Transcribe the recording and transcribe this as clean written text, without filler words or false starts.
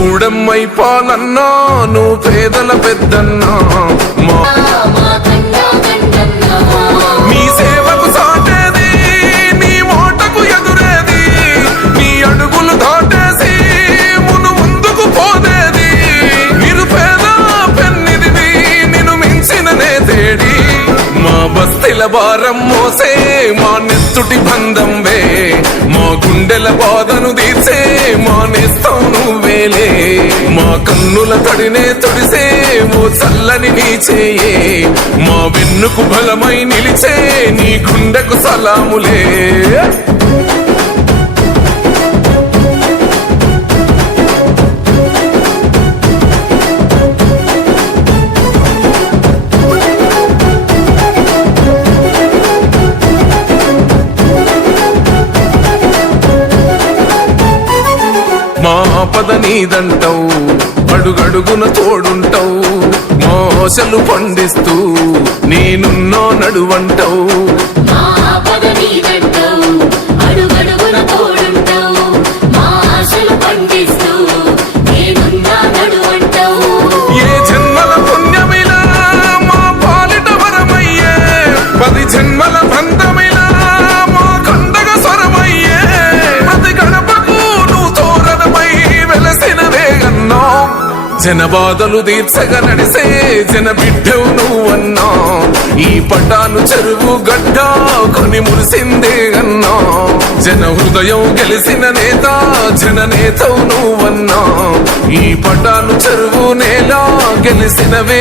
గూడెమ్మై పాలన్నా నువ్వు పేదల పెద్దన్నా నీ సేవకు సాటేది నీ మాటకు ఎదురేది నీ అడుగులు దాటేసి మును ముందుకు పోదేది నిరుపేద పెన్నిదివి నిన్ను మించిన నేతేడి మా బస్తీల భారం మోసే మా నెత్తుటి బంధం వే మా గుండెల బాధను తీర్చే మా నేస్తం నువ్వేలే మా కన్నుల తడినే తొడిసే ఓ చల్లని నీ చేయే మా వెన్నుకు బలమై నిలిచే నీ గుండెకు సలాములే మా పద నీదంటావు అడుగడుగున తోడుంటావు మోసలు పండిస్తూ నేనున్నో నడువంటావు ఏ జన్మల పుణ్యమిలా మా పాలిట వరమయ్యే 10 జన్మల బంధమిలా మా కండగ స్వరమయ్యే ప్రతి గడపకు నువ్వు తోరణమై వెలసినవే అన్నా జన బాధలు తీర్చగా నడిసే జన బిడ్డవు నువ్వన్నా ఈ పటాను చెరువు గడ్డ కొని మురిసిందే అన్నా జన హృదయం గెలిసిన నేత జన నేతవు నువ్వన్నా ఈ పటాను చెరువు నేల గెలిసినవే